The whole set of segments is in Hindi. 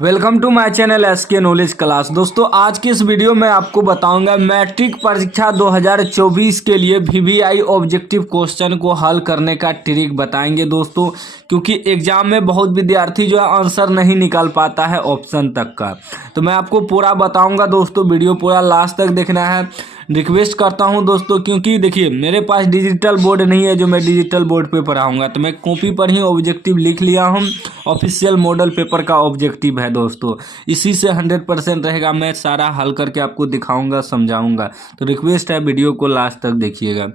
Welcome to my channel S K knowledge class. दोस्तों आज की इस वीडियो में आपको बताऊंगा मैट्रिक परीक्षा 2024 के लिए वीवीआई ऑब्जेक्टिव क्वेश्चन को हल करने का ट्रिक बताएंगे दोस्तों, क्योंकि एग्जाम में बहुत विद्यार्थी जो है आंसर नहीं निकाल पाता है ऑप्शन तक का। तो मैं आपको पूरा बताऊंगा दोस्तों, वीडियो पूरा लास्ट तक देखना है। रिक्वेस्ट करता हूं दोस्तों, क्योंकि देखिए मेरे पास डिजिटल बोर्ड नहीं है जो मैं डिजिटल बोर्ड पे पढ़ाऊंगा, तो मैं कॉपी पर ही ऑब्जेक्टिव लिख लिया हूं। ऑफिशियल मॉडल पेपर का ऑब्जेक्टिव है दोस्तों, इसी से 100% रहेगा। मैं सारा हल करके आपको दिखाऊंगा, समझाऊंगा। तो रिक्वेस्ट है वीडियो को लास्ट तक देखिएगा।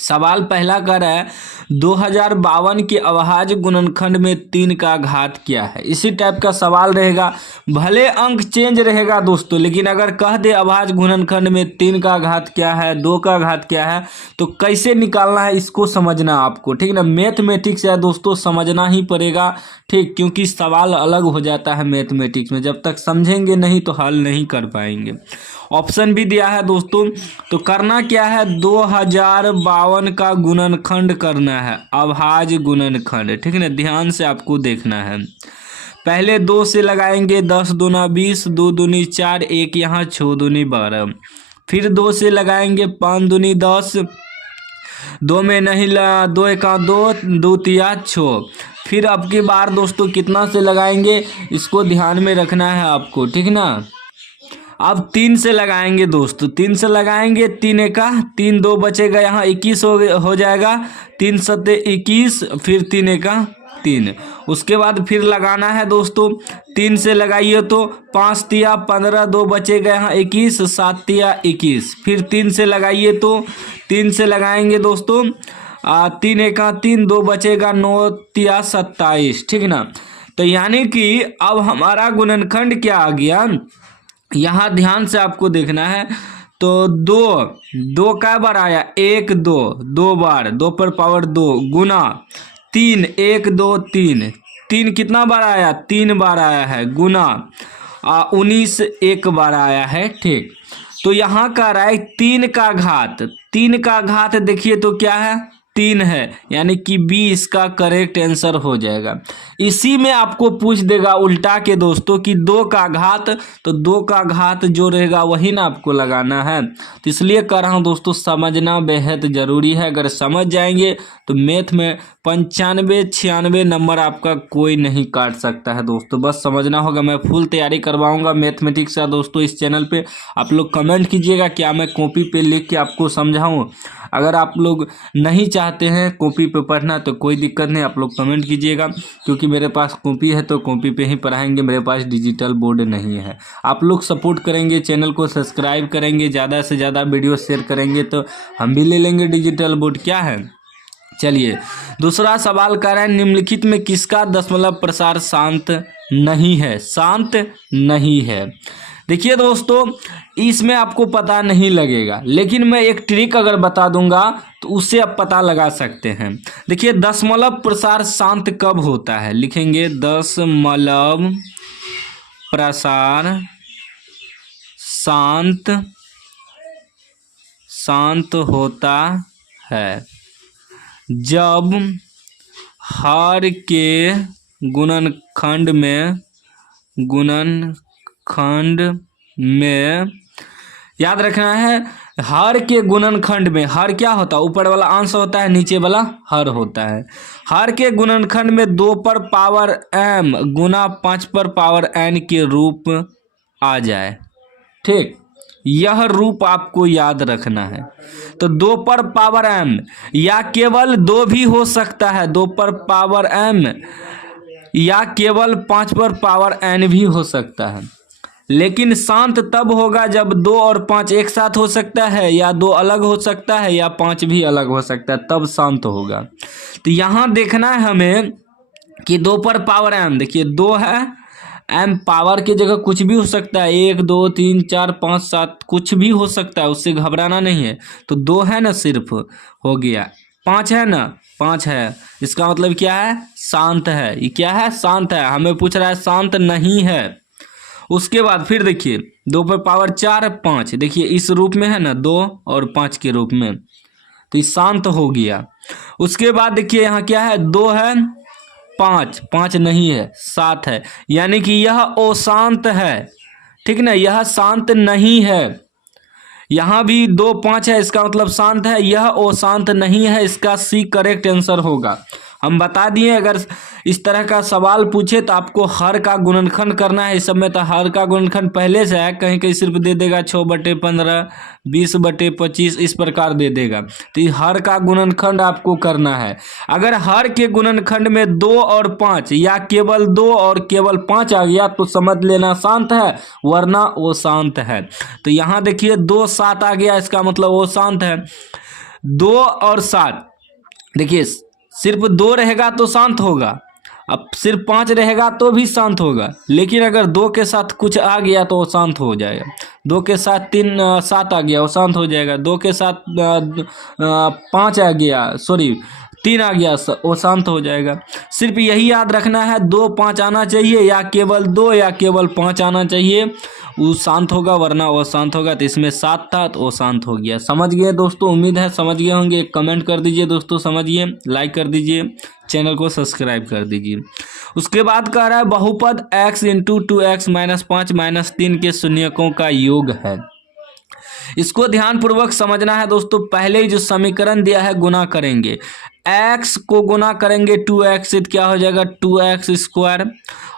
सवाल पहला कह रहा है 2052 के अवभाज्य गुणनखंड में 3 का घात क्या है। इसी टाइप का सवाल रहेगा, भले अंक चेंज रहेगा दोस्तों, लेकिन अगर कह दे अवभाज्य गुणनखंड में 3 का घात क्या है, 2 का घात क्या है, तो कैसे निकालना है इसको समझना आपको, ठीक ना। मैथमेटिक्स है दोस्तों, समझना ही पड़ेगा, ठीक, क्योंकि सवाल अलग हो जाता है मैथमेटिक्स में। जब तक समझेंगे नहीं तो हल नहीं कर पाएंगे। ऑप्शन भी दिया है दोस्तों, तो करना क्या है, 2052 का गुणनखंड करना है, अवभाज्य गुणनखंड, ठीक है ना। ध्यान से आपको देखना है। पहले 2 से लगाएंगे, 10 दूना 20, 2 दूनी 4, 1 यहाँ 6 दूनी 12। फिर 2 से लगाएंगे, 5 दूनी 10, 2 में नहीं लगा, 2 एका 2, 2 तिया 6। फिर अब की बार दोस्तों कितना से लगाएंगे, इसको ध्यान में रखना है आपको, ठीक ना। अब 3 से लगाएंगे दोस्तों, 3 से लगाएंगे, 3 एका 3, 2 बचेगा यहाँ 21 हो जाएगा, 3 सत्ते 21, फिर 3 एका 3। उसके बाद फिर लगाना है दोस्तों, 3 से लगाइए तो 5 तिया 15, 2 बचेगा यहाँ 21, 7 तिया 21। फिर 3 से लगाइए तो 3 से लगाएंगे दोस्तों, 3 एका 3, 2 बचेगा 9 तिया 27, ठीक ना। तो यानी कि अब हमारा गुणनखंड क्या आ गया, यहाँ ध्यान से आपको देखना है। तो 2 का बार आया, 1 2, 2 बार, 2 पर पावर 2 गुना 3, 1 2 3, 3 कितना बार आया, 3 बार आया है, गुना 19 एक बार आया है, ठीक। तो यहाँ का रहा है 3 का घात, 3 का घात देखिए तो क्या है, 3 है, यानी कि बी इसका करेक्ट आंसर हो जाएगा। इसी में आपको पूछ देगा उल्टा के दोस्तों कि 2 का घात, तो 2 का घात जो रहेगा वही ना आपको लगाना है। तो इसलिए कह रहा हूँ दोस्तों, समझना बेहद ज़रूरी है। अगर समझ जाएंगे तो मैथ में 95 96 नंबर आपका कोई नहीं काट सकता है दोस्तों, बस समझना होगा। मैं फुल तैयारी करवाऊंगा मैथमेटिक्स का दोस्तों इस चैनल पे। आप लोग कमेंट कीजिएगा क्या मैं कॉपी पे लिख के आपको समझाऊं। अगर आप लोग नहीं चाहते हैं कॉपी पे पढ़ना तो कोई दिक्कत नहीं, आप लोग कमेंट कीजिएगा, क्योंकि मेरे पास कॉपी है तो कॉपी पे ही पढ़ाएंगे, मेरे पास डिजिटल बोर्ड नहीं है। आप लोग सपोर्ट करेंगे, चैनल को सब्सक्राइब करेंगे, ज़्यादा से ज़्यादा वीडियो शेयर करेंगे तो हम भी ले लेंगे डिजिटल बोर्ड, क्या है। चलिए दूसरा सवाल कर रहे हैं, निम्नलिखित में किसका दशमलव प्रसार शांत नहीं है, शांत नहीं है। देखिए दोस्तों, इसमें आपको पता नहीं लगेगा, लेकिन मैं एक ट्रिक अगर बता दूंगा तो उससे आप पता लगा सकते हैं। देखिए दशमलव प्रसार शांत कब होता है, लिखेंगे दशमलव प्रसार शांत होता है जब हर के गुणनखंड में याद रखना है, हर के गुणनखंड में, हर क्या होता है, ऊपर वाला अंश होता है, नीचे वाला हर होता है। हर के गुणनखंड में 2 पर पावर m गुना 5 पर पावर n के रूप आ जाए, ठीक। यह रूप आपको याद रखना है। तो 2 पर पावर m, या केवल 2 भी हो सकता है, 2 पर पावर m, या केवल 5 पर पावर n भी हो सकता है। लेकिन शांत तब होगा जब 2 और 5 एक साथ हो सकता है, या 2 अलग हो सकता है, या 5 भी अलग हो सकता है, तब शांत होगा। तो यहाँ देखना है हमें कि 2 पर पावर m, देखिए 2 है, m पावर की जगह कुछ भी हो सकता है, 1 2 3 4 5 7 कुछ भी हो सकता है, उससे घबराना नहीं है। तो 2 है ना, सिर्फ हो गया, 5 है ना, 5 है, इसका मतलब क्या है, शांत है। ये क्या है, शांत है। हमें पूछ रहा है शांत नहीं है। उसके बाद फिर देखिए 2 पर पावर 4 5, देखिए इस रूप में है ना, 2 और 5 के रूप में, तो ये शांत हो गया। उसके बाद देखिए यहाँ क्या है, 2 है, 5, 5 नहीं है 7 है, यानी कि यह अशांत है। ठीक ना, यह शांत नहीं है। यहाँ भी 2 5 है, इसका मतलब शांत है, यह अशांत नहीं है। इसका सी करेक्ट आंसर होगा। हम बता दिए अगर इस तरह का सवाल पूछे तो आपको हर का गुणनखंड करना है। इस सब में तो हर का गुणनखंड पहले से है, कहीं कहीं सिर्फ दे देगा 6/15, 20/25 इस प्रकार दे देगा। तो हर का गुणनखंड आपको करना है। अगर हर के गुणनखंड में 2 और 5 या केवल 2 और केवल 5 आ गया तो समझ लेना शांत है, वरना वो शांत है। तो यहाँ देखिए 2 7 आ गया, इसका मतलब वो शांत है। 2 और 7 देखिए, सिर्फ 2 रहेगा तो शांत होगा, अब सिर्फ 5 रहेगा तो भी शांत होगा, लेकिन अगर 2 के साथ कुछ आ गया तो वो शांत हो जाएगा। 2 के साथ 7 आ गया वो शांत हो जाएगा। 2 के साथ 5 आ गया, सॉरी 3 आ गया, वो शांत हो जाएगा। सिर्फ यही याद रखना है, 2 5 आना चाहिए या केवल 2 या केवल 5 आना चाहिए, वो शांत होगा, वरना वो शांत होगा। तो इसमें 7 था तो वो शांत हो गया। समझ गए दोस्तों? उम्मीद है समझ गए होंगे। कमेंट कर दीजिए दोस्तों समझिए, लाइक कर दीजिए, चैनल को सब्सक्राइब कर दीजिए। उसके बाद कह रहा है बहुपद x × 2x - 5 - 3 के शून्यकों का योग है। इसको ध्यानपूर्वक समझना है दोस्तों। पहले ही जो समीकरण दिया है गुना करेंगे, x को गुना करेंगे 2x से, क्या हो जाएगा 2x²,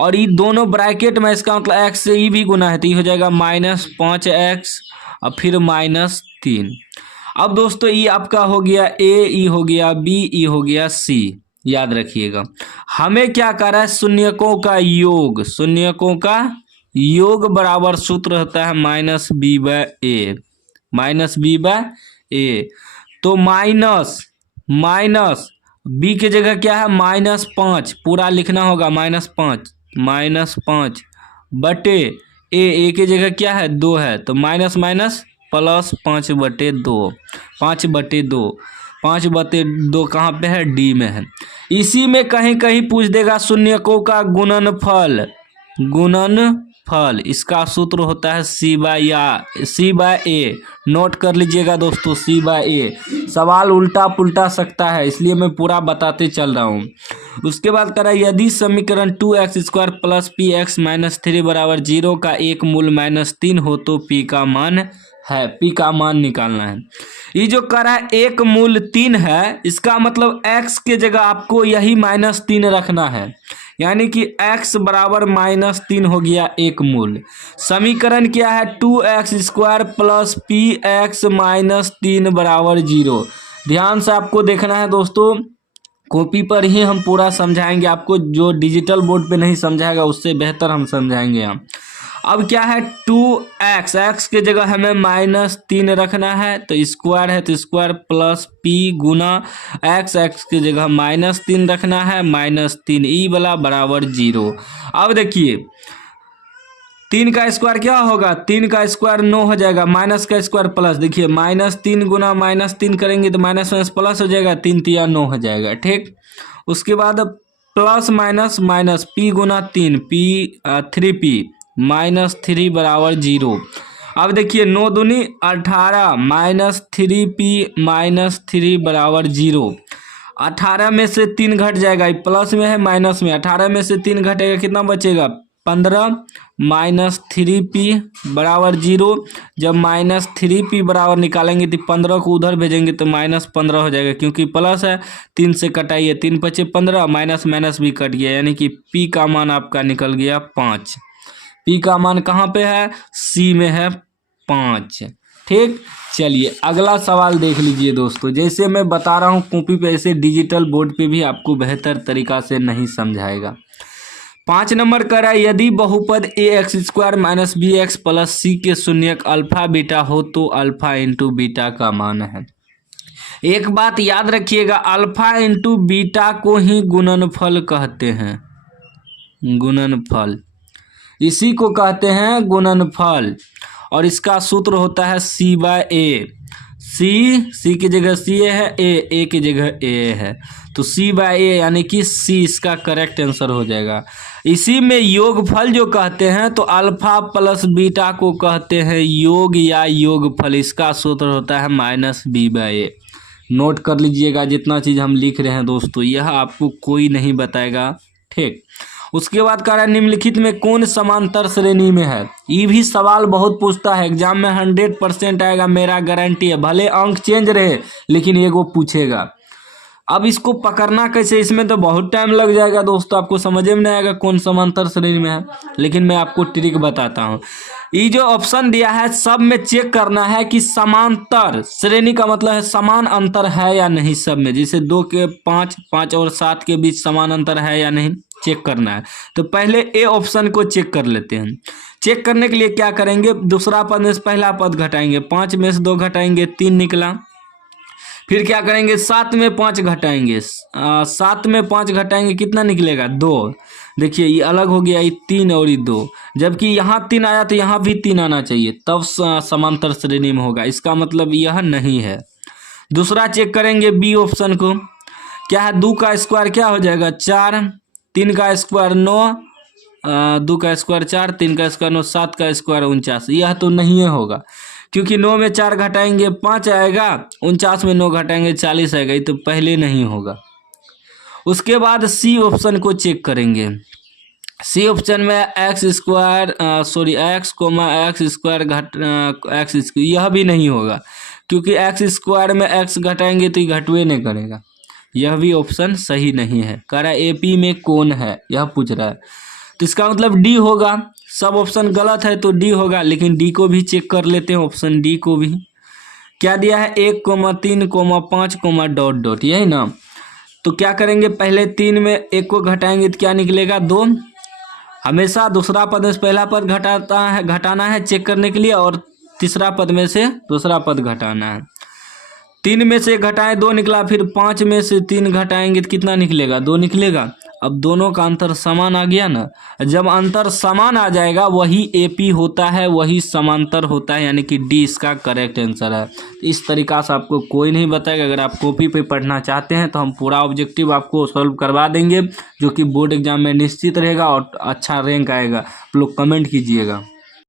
और ये दोनों ब्रैकेट में, इसका मतलब x से ये भी गुना है तो ये हो जाएगा -5x और फिर -3। अब दोस्तों ये आपका हो गया a, ई हो गया b, ई हो गया c। याद रखिएगा, हमें क्या कर रहा है, शून्यकों का योग। शून्यकों का योग बराबर सूत्र होता है -b/a, -b/a। तो माइनस b की जगह क्या है -5, पूरा लिखना होगा -5 बटे a की जगह क्या है 2 है, तो माइनस प्लस 5/2, 5/2 कहाँ पे है, डी में है। इसी में कहीं कहीं पूछ देगा शून्यकों का गुणनफल। इसका सूत्र होता है c/a। नोट कर लीजिएगा दोस्तों, c/a। सवाल उल्टा पुल्टा सकता है, इसलिए मैं पूरा बताते चल रहा हूँ। उसके बाद कह रहा है यदि समीकरण 2x² + px - 3 = 0 का एक मूल -3 हो तो p का मान है। p का मान निकालना है। ये जो कह रहा है एक मूल 3 है, इसका मतलब x के जगह आपको यही -3 रखना है, यानी कि x बराबर -3 हो गया एक मूल। समीकरण क्या है 2x² + px - 3 = 0। ध्यान से आपको देखना है दोस्तों, कॉपी पर ही हम पूरा समझाएंगे आपको, जो डिजिटल बोर्ड पे नहीं समझाएगा उससे बेहतर हम समझाएंगे हम। अब क्या है 2x के जगह हमें -3 रखना है, तो स्क्वायर है तो स्क्वायर प्लस p गुना x की जगह -3 रखना है, -3 ई वाला बराबर 0। अब देखिए 3 का स्क्वायर क्या होगा, 3 का स्क्वायर 9 हो जाएगा, माइनस का स्क्वायर प्लस, देखिए -3 गुना -3 करेंगे तो माइनस प्लस हो जाएगा, 3 × 9 हो जाएगा। ठीक, उसके बाद प्लस माइनस p गुना 3 3p -3 = 0। अब देखिए 9 दूनी 18 -3p -3 = 0। 18 में से 3 घट जाएगा, प्लस में है माइनस में, 18 में से 3 घटेगा कितना बचेगा 15 -3p = 0। जब -3p बराबर निकालेंगे तो 15 को उधर भेजेंगे तो -15 हो जाएगा, क्योंकि प्लस है 3 से कटाइए, 3 × 5 = 15, माइनस भी कट गया, यानी कि p का मान आपका निकल गया 5। p का मान कहाँ पे है, c में है 5। ठीक, चलिए अगला सवाल देख लीजिए दोस्तों। जैसे मैं बता रहा हूँ कॉपी पे, ऐसे डिजिटल बोर्ड पे भी आपको बेहतर तरीका से नहीं समझाएगा। 5 नंबर कर रहा है यदि बहुपद ax² - bx + c के शून्यक अल्फा बीटा हो तो अल्फा × बीटा का मान है। एक बात याद रखिएगा, अल्फा × बीटा को ही गुणनफल कहते हैं। गुणनफल, इसी को कहते हैं गुणनफल, और इसका सूत्र होता है c/a। c की जगह c है, a की जगह a है, तो c/a यानी कि c इसका करेक्ट आंसर हो जाएगा। इसी में योगफल जो कहते हैं तो अल्फा प्लस बीटा को कहते हैं योग या योगफल, इसका सूत्र होता है -b/a। नोट कर लीजिएगा जितना चीज़ हम लिख रहे हैं दोस्तों, यह आपको कोई नहीं बताएगा। ठीक, उसके बाद कह रहा है निम्नलिखित में कौन समांतर श्रेणी में है। ये भी सवाल बहुत पूछता है, एग्जाम में 100% आएगा, मेरा गारंटी है। भले अंक चेंज रहे लेकिन ये वो पूछेगा। अब इसको पकड़ना कैसे, इसमें तो बहुत टाइम लग जाएगा दोस्तों, आपको समझ में नहीं आएगा कौन समांतर श्रेणी में है। लेकिन मैं आपको ट्रिक बताता हूँ। ये जो ऑप्शन दिया है सब में चेक करना है कि समांतर श्रेणी का मतलब है समान अंतर है या नहीं सब में। जैसे 2 के 5, 5 और 7 के बीच समान अंतर है या नहीं, चेक करना है। तो पहले ए ऑप्शन को चेक कर लेते हैं। चेक करने के लिए क्या करेंगे, दूसरा पद में से पहला पद घटाएंगे, 5 में से 2 घटाएंगे, 3 निकला। फिर क्या करेंगे, 7 में 5 घटाएंगे, 7 में 5 घटाएंगे, कितना निकलेगा, 2। देखिए ये अलग हो गया, ये 3 और ये 2, जबकि यहाँ 3 आया तो यहाँ भी 3 आना चाहिए, तब समांतर श्रेणी में होगा। इसका मतलब यह नहीं है। दूसरा चेक करेंगे बी ऑप्शन को, क्या है, 2 का स्क्वायर क्या हो जाएगा, 4, 3 का स्क्वायर 9, 2 का स्क्वायर 4, 3 का स्क्वायर 9, 7 का स्क्वायर 49। यह तो नहीं होगा, क्योंकि 9 में 4 घटाएंगे 5 आएगा, 49 में 9 घटाएंगे 40 आएगा, ये तो पहले नहीं होगा। उसके बाद सी ऑप्शन को चेक करेंगे। सी ऑप्शन में एक्स स्क्वायर यह भी नहीं होगा, क्योंकि एक्स स्क्वायर में एक्स घटाएंगे तो ये घटवे नहीं करेगा। यह भी ऑप्शन सही नहीं है। कह रहा है एपी में कौन है, यह पूछ रहा है, तो इसका मतलब डी होगा। सब ऑप्शन गलत है तो डी होगा, लेकिन डी को भी चेक कर लेते हैं, ऑप्शन डी को भी। क्या दिया है, 1, 3, 5, डॉट डॉट, यही ना। तो क्या करेंगे, पहले 3 में 1 को घटाएंगे तो क्या निकलेगा, 2। हमेशा दूसरा पद में से पहला पद घटाना है चेक करने के लिए, और तीसरा पद में से दूसरा पद घटाना है। 3 में से घटाएं 2 निकला, फिर 5 में से 3 घटाएंगे तो कितना निकलेगा, 2 निकलेगा। अब दोनों का अंतर समान आ गया ना। जब अंतर समान आ जाएगा वही एपी होता है, वही समांतर होता है, यानी कि डी इसका करेक्ट आंसर है। इस तरीका से आपको कोई नहीं बताएगा। अगर आप कॉपी पे पढ़ना चाहते हैं तो हम पूरा ऑब्जेक्टिव आपको सॉल्व करवा देंगे, जो कि बोर्ड एग्जाम में निश्चित रहेगा और अच्छा रैंक आएगा। आप लोग कमेंट कीजिएगा।